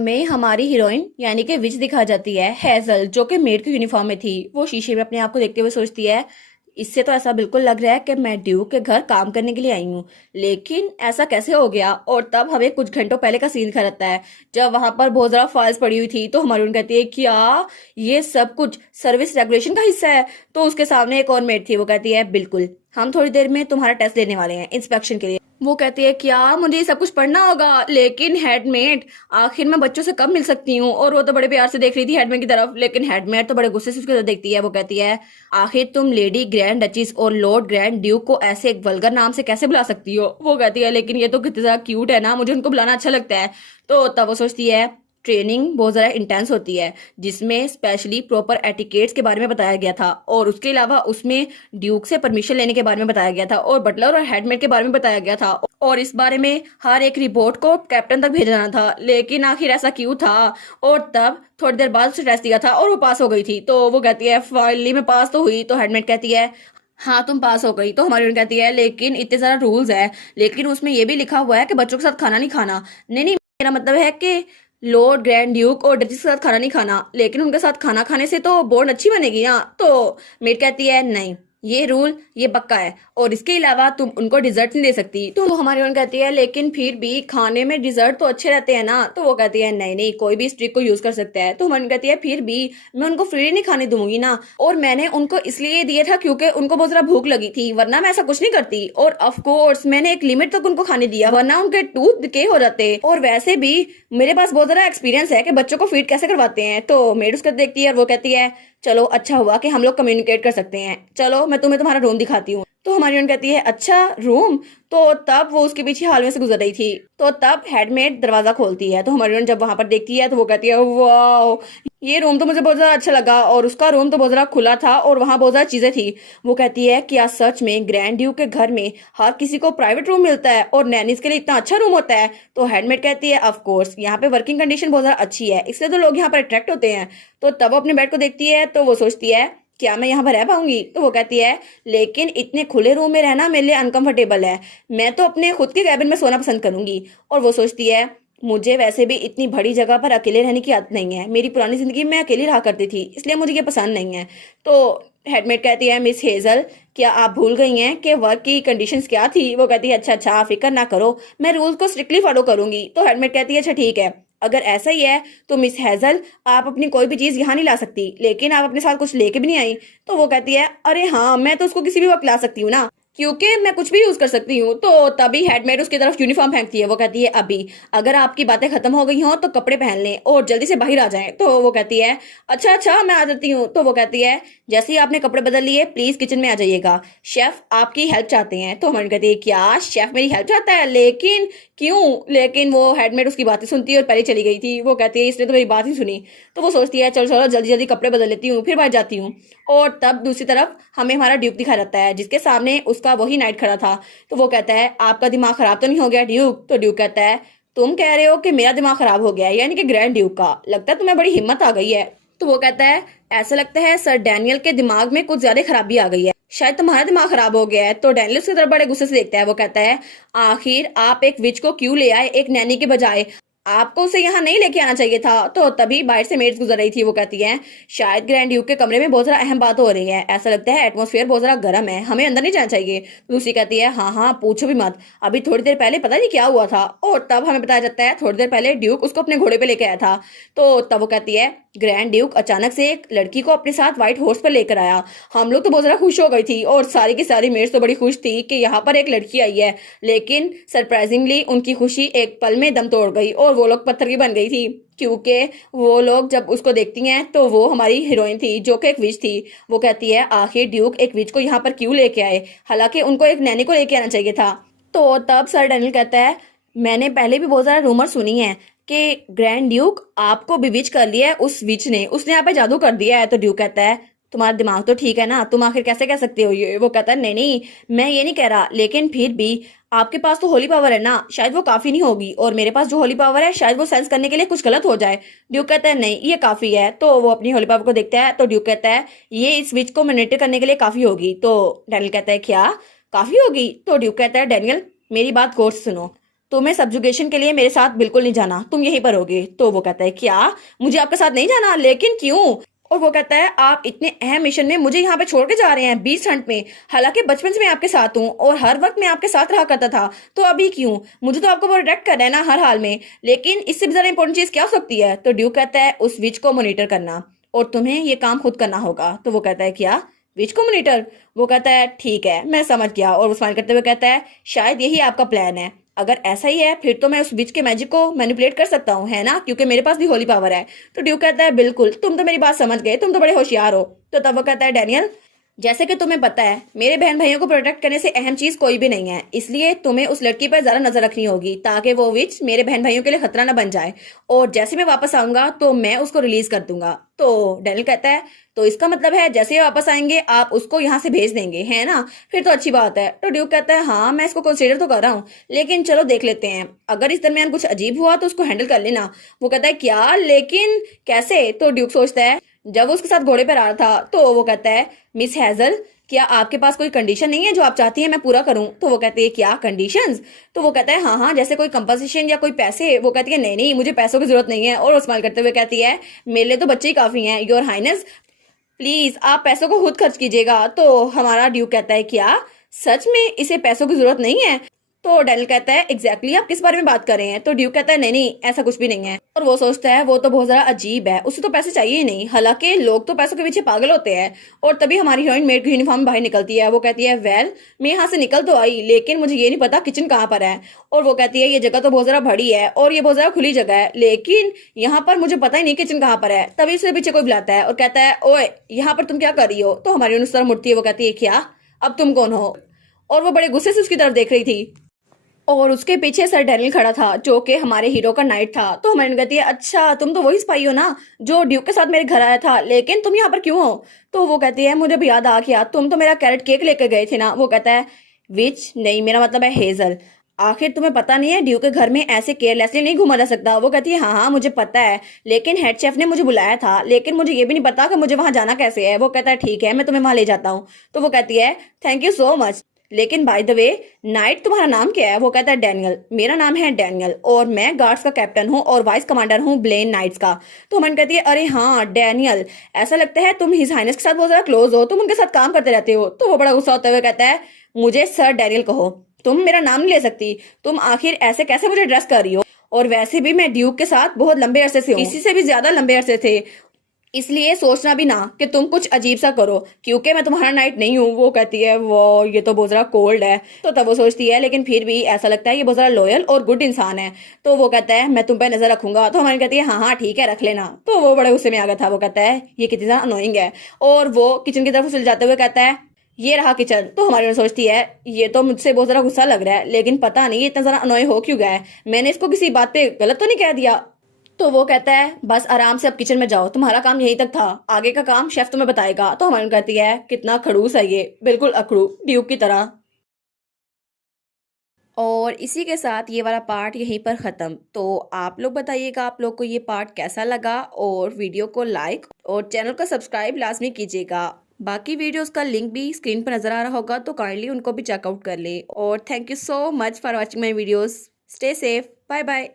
हमें हमारी हीरोइन यानी कि विच दिखा जाती है हेजल, जो कि मेड की यूनिफॉर्म में थी। वो शीशे में अपने आप को देखते हुए सोचती है, इससे तो ऐसा बिल्कुल लग रहा है कि मैं ड्यूक के घर काम करने के लिए आई हूँ, लेकिन ऐसा कैसे हो गया। और तब हमें कुछ घंटों पहले का सीन दिखा रहता है, जब वहां पर बहुत ज्यादा फाइल्स पड़ी हुई थी। तो हमारी कहती है, क्या ये सब कुछ सर्विस रेगुलेशन का हिस्सा है? तो उसके सामने एक और मेड थी, वो कहती है, बिल्कुल, हम थोड़ी देर में तुम्हारा टेस्ट लेने वाले हैं इंस्पेक्शन के लिए। वो कहती है, क्या मुझे ये सब कुछ पढ़ना होगा? लेकिन हेडमेट, आखिर मैं बच्चों से कब मिल सकती हूँ? और वो तो बड़े प्यार से देख रही थी हेडमेट की तरफ, लेकिन हेडमेट तो बड़े गुस्से से उसकी तरफ देखती है। वो कहती है, आखिर तुम लेडी ग्रैंड डचिस और लॉर्ड ग्रैंड ड्यूक को ऐसे एक वल्गर नाम से कैसे बुला सकती हो? वो कहती है, लेकिन ये तो कितना ज्यादा क्यूट है ना, मुझे उनको बुलाना अच्छा लगता है। तो तब वो सोचती है, ट्रेनिंग बहुत ज़्यादा इंटेंस होती है, जिसमें स्पेशली प्रॉपर एटिकेट्स के बारे में बताया गया था, और उसके अलावा उसमें ड्यूक से परमिशन लेने के बारे में बताया गया था, और बटलर और हेडमेट के बारे में बताया गया था, और इस बारे में हर एक रिपोर्ट को कैप्टन तक भेजा जाना था। लेकिन आखिर ऐसा क्यों था? और तब थोड़ी देर बाद उसे टेस्ट दिया था और वो पास हो गई थी। तो वो कहती है, फाइनली मैं पास तो हुई। तो हेडमेट कहती है, हाँ तुम पास हो गई। तो हमारी उन्हें कहती है, लेकिन इतने सारा रूल्स है, लेकिन उसमें ये भी लिखा हुआ है कि बच्चों के साथ खाना नहीं खाना। नहीं नहीं, मेरा मतलब है कि लॉर्ड ग्रैंड ड्यूक और डचेस के साथ खाना नहीं खाना, लेकिन उनके साथ खाना खाने से तो बॉन्ड अच्छी बनेगी ना। तो मेड कहती है, नहीं, ये रूल ये पक्का है, और इसके अलावा तुम उनको डिजर्ट नहीं दे सकती। तो हमारी उन कहती है, लेकिन फिर भी खाने में डिजर्ट तो अच्छे रहते हैं ना। तो वो कहती है, नहीं नहीं, कोई भी इस ट्रिक को यूज कर सकता है। तो हमारी कहती है, फिर भी मैं उनको फ्री नहीं खाने दूंगी ना, और मैंने उनको इसलिए दिया था क्योंकि उनको बहुत ज्यादा भूख लगी थी, वरना मैं ऐसा कुछ नहीं करती। और ऑफ कोर्स मैंने एक लिमिट तक उनको खाने दिया, वरना उनके टूथ डिके हो जाते। और वैसे भी मेरे पास बहुत ज्यादा एक्सपीरियंस है कि बच्चों को फीड कैसे करवाते हैं। तो मेड उसको देखती है और वो कहती है, चलो अच्छा हुआ कि हम लोग कम्युनिकेट कर सकते हैं, चलो मैं तुम्हें तुम्हारा रूम दिखाती हूँ। तो हमारी उन कहती है, अच्छा रूम? तो तब वो उसके पीछे हॉलवे से गुजर रही थी। तो तब हेडमेड दरवाजा खोलती है। तो हमारी उन जब वहां पर देखती है तो वो कहती है, वाह, ये रूम तो मुझे बहुत ज्यादा अच्छा लगा, और उसका रूम तो बहुत ज्यादा खुला था और वहां बहुत ज्यादा चीजें थी। वो कहती है, क्या सच में ग्रैंड ड्यूक के घर में हर किसी को प्राइवेट रूम मिलता है और नैनीज के लिए इतना अच्छा रूम होता है? तो हेडमेड कहती है, ऑफ कोर्स यहाँ पे वर्किंग कंडीशन बहुत ज्यादा अच्छी है, इसलिए तो लोग यहाँ पर अट्रैक्ट होते हैं। तो तब वो अपने बेड को देखती है तो वो सोचती है, क्या मैं यहाँ पर रह पाऊंगी? तो वो कहती है, लेकिन इतने खुले रूम में रहना मेरे लिए अनकंफर्टेबल है, मैं तो अपने खुद के कैबिन में सोना पसंद करूंगी। और वो सोचती है, मुझे वैसे भी इतनी बड़ी जगह पर अकेले रहने की आदत नहीं है, मेरी पुरानी जिंदगी में मैं अकेली रहा करती थी, इसलिए मुझे ये पसंद नहीं है। तो हेडमेट कहती है, मिस हेजल, क्या आप भूल गई हैं कि वर्क की कंडीशंस क्या थी? वो कहती है, अच्छा अच्छा, फिक्र ना करो, मैं रूल्स को स्ट्रिक्टली फॉलो करूंगी। तो हेडमेट कहती है, अच्छा ठीक है, अगर ऐसा ही है तो मिस हेजल, आप अपनी कोई भी चीज यहाँ नहीं ला सकती, लेकिन आप अपने साथ कुछ लेके भी नहीं आई। तो वो कहती है, अरे हाँ, मैं तो उसको किसी भी वक्त ला सकती हूँ ना, क्योंकि मैं कुछ भी यूज कर सकती हूँ। तो तभी हेडमेट उसकी तरफ यूनिफॉर्म फेंकती है। वो कहती है, अभी अगर आपकी बातें खत्म हो गई हों तो कपड़े पहन लें और जल्दी से बाहर आ जाएं। तो वो कहती है, अच्छा अच्छा, मैं आ जाती हूँ। तो वो कहती है, जैसे ही आपने कपड़े बदल लिए प्लीज किचन में आ जाइएगा, शेफ आपकी हेल्प चाहते हैं। तो हमारी कहती है, क्या शेफ मेरी हेल्प चाहता है? लेकिन क्यों? लेकिन वो हेडमेट उसकी बातें सुनती है और पहले चली गई थी। वो कहती है, इसने तो मेरी बात ही सुनी। तो वो सोचती है, चलो चलो जल्दी जल्दी कपड़े बदल लेती हूँ, फिर बाहर जाती हूँ। और तब दूसरी तरफ हमें हमारा ड्यूक दिखा जाता है, जिसके सामने उसका वही नाइट खड़ा था। तो वो कहता है, आपका दिमाग खराब तो नहीं हो गया ड्यूक? तो ड्यूक कहता है, तुम कह रहे हो कि मेरा दिमाग खराब हो गया है, यानी कि ग्रैंड ड्यूक का? लगता है तुम्हें बड़ी हिम्मत आ गई है। तो वो कहता है, ऐसा लगता है सर डैनियल के दिमाग में कुछ ज्यादा खराबी आ गई है, शायद तुम्हारा दिमाग खराब हो गया है। तो डैनियल उसकी तरफ बड़े गुस्से से देखता है। वो कहता है, आखिर आप एक विच को क्यों ले आए एक नैनी के बजाय? आपको उसे यहाँ नहीं लेके आना चाहिए था। तो तभी बाहर से मेड्स गुजर रही थी। वो कहती है, शायद ग्रैंड ड्यूक के कमरे में बहुत ज्यादा अहम बात हो रही है, ऐसा लगता है एटमॉस्फेयर बहुत ज्यादा गर्म है, हमें अंदर नहीं जाना चाहिए। लूसी कहती है, हाँ हाँ, पूछो भी मत, अभी थोड़ी देर पहले पता नहीं क्या हुआ था। और तब हमें बताया जाता है, थोड़ी देर पहले ड्यूक उसको अपने घोड़े पे लेके आया था। तो तब वो कहती है, ग्रैंड ड्यूक अचानक से एक लड़की को अपने साथ व्हाइट हॉर्स पर लेकर आया। हम लोग तो बहुत ज्यादा खुश हो गई थी, और सारी की सारी मेड्स तो बड़ी खुश थी कि यहाँ पर एक लड़की आई है। लेकिन सरप्राइजिंगली उनकी खुशी एक पल में दम तोड़ गई और वो लोग पत्थर की बन गई थी, क्योंकि वो लोग जब उसको देखती हैं तो वो हमारी हीरोइन थी जो कि एक विच थी। वो कहती है, आखिर ड्यूक एक विच को यहाँ पर क्यों लेके आए, हालांकि उनको एक नैनी को लेके आना चाहिए था। तो तब सर डैनियल कहता है, मैंने पहले भी बहुत ज्यादा रूमर सुनी है कि ग्रैंड ड्यूक आपको बिविच कर लिया है उस विच ने, उसने यहाँ पे जादू कर दिया है। तो ड्यूक कहता है, तुम्हारा दिमाग तो ठीक है ना, तुम आखिर कैसे कह सकते हो ये? वो कहता है, नहीं नहीं, मैं ये नहीं कह रहा, लेकिन फिर भी आपके पास तो होली पावर है ना, शायद वो काफी नहीं होगी, और मेरे पास जो होली पावर है शायद वो सेंस करने के लिए कुछ गलत हो जाए। ड्यूक कहता है, नहीं ये काफी है। तो वो अपनी होली पावर को देखता है। तो ड्यूक कहता है, ये इस विच को मैनिपुलेट करने के लिए काफी होगी। तो डैनियल कहता है, क्या काफी होगी? तो ड्यूक कहता है, डैनियल मेरी बात गौर से सुनो, तुम्हें सब्जुगेशन के लिए मेरे साथ बिल्कुल नहीं जाना, तुम यहीं पर होगे। तो वो कहता है क्या, मुझे आपके साथ नहीं जाना, लेकिन क्यों? और वो कहता है आप इतने अहम मिशन में मुझे यहाँ पे छोड़ के जा रहे हैं बीच फ्रंट में, हालांकि बचपन से मैं आपके साथ हूँ और हर वक्त मैं आपके साथ रहा करता था, तो अभी क्यों? मुझे तो आपको प्रोटेक्ट करना है ना हर हाल में, लेकिन इससे भी ज्यादा इंपॉर्टेंट चीज क्या हो सकती है? तो ड्यूक कहता है उस विच को मॉनिटर करना, और तुम्हें ये काम खुद करना होगा। तो वो कहता है क्या, विच को मॉनिटर? वो कहता है ठीक है मैं समझ गया, और वो स्माइल करते हुए कहता है शायद यही आपका प्लान है। अगर ऐसा ही है फिर तो मैं उस विच के मैजिक को मैनिपुलेट कर सकता हूँ, है ना, क्योंकि मेरे पास भी होली पावर है। तो ड्यूक कहता है बिल्कुल, तुम तो मेरी बात समझ गए, तुम तो बड़े होशियार हो। तो तब वो कहता है डैनियल, जैसे कि तुम्हें पता है मेरे बहन भाइयों को प्रोटेक्ट करने से अहम चीज कोई भी नहीं है, इसलिए तुम्हें उस लड़की पर ज्यादा नजर रखनी होगी ताकि वो विच मेरे बहन भाइयों के लिए खतरा न बन जाए, और जैसे मैं वापस आऊंगा तो मैं उसको रिलीज कर दूंगा। तो डैनियल कहता है तो इसका मतलब है जैसे ही वापस आएंगे आप उसको यहाँ से भेज देंगे, है ना? फिर तो अच्छी बात है। तो ड्यूक कहता है हाँ मैं इसको कंसिडर तो कर रहा हूँ, लेकिन चलो देख लेते हैं, अगर इस दरमियान कुछ अजीब हुआ तो उसको हैंडल कर लेना। वो कहता है क्या, लेकिन कैसे? तो ड्यूक सोचता है जब वो उसके साथ घोड़े पर आ रहा था तो वो कहता है मिस हैजल, क्या आपके पास कोई कंडीशन नहीं है जो आप चाहती हैं मैं पूरा करूं? तो वो कहती है क्या कंडीशंस? तो वो कहता है हाँ हाँ, जैसे कोई कंपनसेशन या कोई पैसे। वो कहती है नहीं नहीं, मुझे पैसों की जरूरत नहीं है, और वो स्माइल करते हुए कहती है मेरे लिए तो बच्चे ही काफी हैं, योर हाइनेस प्लीज आप पैसों को खुद खर्च कीजिएगा। तो हमारा ड्यूक कहता है क्या सच में इसे पैसों की जरूरत नहीं है? तो डैनियल कहता है एग्जैक्टली आप किस बारे में बात कर रहे हैं? तो ड्यूक कहता है नहीं नहीं ऐसा कुछ भी नहीं है, और वो सोचता है वो तो बहुत ज्यादा अजीब है, उसे तो पैसे चाहिए ही नहीं, हालांकि लोग तो पैसों के पीछे पागल होते हैं। और तभी हमारी हीरोइन मेड की यूनिफॉर्म में बाहर निकलती है। वो कहती है वेल मैं यहाँ से निकल तो आई, लेकिन मुझे ये नहीं पता किचन कहाँ पर है। और वो कहती है ये जगह तो बहुत ज्यादा बड़ी है और ये बहुत ज्यादा खुली जगह है, लेकिन यहाँ पर मुझे पता ही नहीं किचन कहाँ पर है। तभी उसके पीछे कोई बुलाता है और कहता है ओए यहाँ पर तुम क्या कर रही हो? तो हमारी हीरोइन उस तरफ मुड़ती है, वो कहती है क्या, अब तुम कौन हो? और वो बड़े गुस्से से उसकी तरफ देख रही थी, और उसके पीछे सर डैनियल खड़ा था जो कि हमारे हीरो का नाइट था। तो हमारी कहती है अच्छा तुम तो वही स्पाई हो ना जो ड्यूक के साथ मेरे घर आया था, लेकिन तुम यहाँ पर क्यों हो? तो वो कहती है मुझे भी याद आ गया, तुम तो मेरा कैरेट केक लेकर गए थे ना। वो कहता है विच नहीं, मेरा मतलब है हेजल, आखिर तुम्हें पता नहीं है ड्यूक के घर में ऐसे केयरलेसली नहीं घुमा जा सकता। वो कहती है हाँ हाँ मुझे पता है, लेकिन हेड शेफ ने मुझे बुलाया था, लेकिन मुझे ये भी नहीं पता कि मुझे वहां जाना कैसे है। वो कहता है ठीक है मैं तुम्हें वहां ले जाता हूँ। तो वो कहती है थैंक यू सो मच, लेकिन बाय द वे नाइट तुम्हारा नाम क्या है? वो कहता है डैनियल, मेरा नाम है डैनियल और मैं गार्ड्स का कैप्टन हूँ और वाइस कमांडर हूँ ब्लेन नाइट्स का। तो मन कहती है अरे हाँ डैनियल, ऐसा लगता है तुम हिज हाइनेस के साथ बहुत ज्यादा क्लोज हो, तुम उनके साथ काम करते रहते हो। तो वो बड़ा गुस्सा होते हुए कहता है मुझे सर डैनियल कहो, तुम मेरा नाम नहीं ले सकती, तुम आखिर ऐसे कैसे मुझे ड्रेस कर रही हो? और वैसे भी मैं ड्यूक के साथ बहुत लंबे अरसे से हूँ, किसी से भी ज्यादा लंबे अरसे थे, इसलिए सोचना भी ना कि तुम कुछ अजीब सा करो क्योंकि मैं तुम्हारा नाइट नहीं हूँ। वो कहती है वो ये तो बहुत ज्यादा कोल्ड है। तो तब वो सोचती है लेकिन फिर भी ऐसा लगता है ये बहुत ज्यादा लॉयल और गुड इंसान है। तो वो कहता है मैं तुम पे नजर रखूंगा। तो हमारी कहती है हाँ हाँ ठीक है रख लेना। तो वो बड़े गुस्से में आ गया था। वो कहता है ये कितनी ज्यादा अनोइंग है, और वो किचन की तरफ चले जाते हुए कहता है ये रहा किचन। तो हमारी सोचती है ये तो मुझसे बहुत ज्यादा गुस्सा लग रहा है, लेकिन पता नहीं ये इतना ज्यादा अनोय हो क्यों गया है, मैंने इसको किसी बात पे गलत तो नहीं कह दिया। तो वो कहता है बस आराम से अब किचन में जाओ, तुम्हारा काम यहीं तक था, आगे का काम शेफ तुम्हें बताएगा। तो हमारी कहती है कितना खड़ूस है ये, बिल्कुल अखड़ू ड्यूक की तरह। और इसी के साथ ये वाला पार्ट यहीं पर ख़त्म। तो आप लोग बताइएगा आप लोग को ये पार्ट कैसा लगा, और वीडियो को लाइक और चैनल को सब्सक्राइब लाजमी कीजिएगा। बाकी वीडियोस का लिंक भी स्क्रीन पर नज़र आ रहा होगा, तो काइंडली उनको भी चेकआउट कर ले। और thank you so much for watching my videos. Stay safe, bye bye.